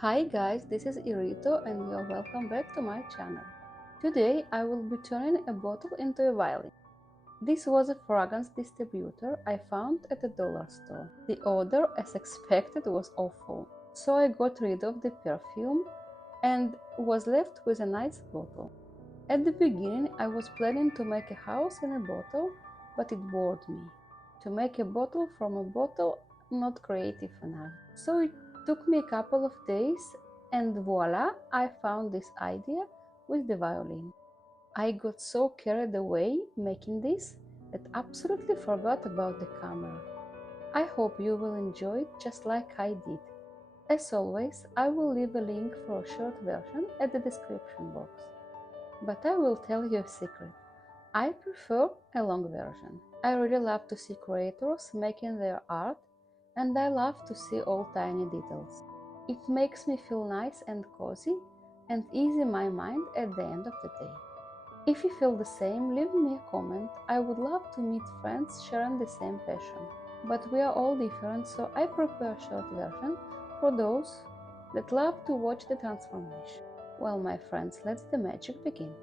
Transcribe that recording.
Hi guys, this is Irito and you're welcome back to my channel. Today I will be turning a bottle into a violin. This was a fragrance distributor I found at a dollar store. The odor, as expected, was awful, so I got rid of the perfume and was left with a nice bottle. At the beginning I was planning to make a house in a bottle, but it bored me. To make a bottle from a bottle, not creative enough. So it took me a couple of days and voila, I found this idea with the violin. I got so carried away making this that absolutely forgot about the camera. I hope you will enjoy it just like I did. As always, I will leave a link for a short version at the description box. But I will tell you a secret. I prefer a long version. I really love to see creators making their art, and I love to see all tiny details. It makes me feel nice and cozy and ease my mind at the end of the day. If you feel the same, leave me a comment. I would love to meet friends sharing the same passion. But we are all different, so I prepare a short version for those that love to watch the transformation. Well, my friends, let the magic begin.